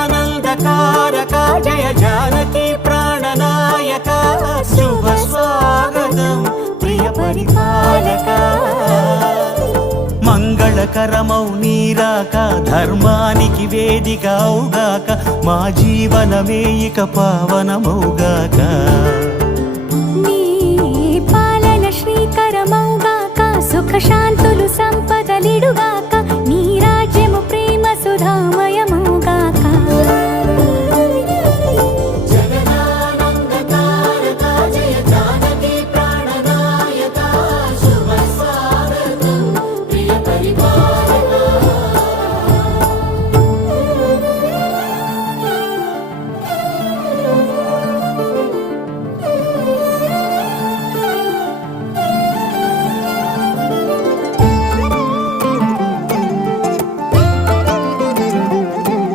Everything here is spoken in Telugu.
జగదానందకారక జయ జానకి ప్రాణనాయక శుభ స్వాగతం ప్రియ పరిపాలక మంగళకరమౌ నీరాక ధర్మానికి వేదిక అవుగాక మా జీవనమే ఇక పావనమౌగాక నీ పాలన శ్రీకరమౌగాక సుఖ శాంతులు సంపదలిడుగాక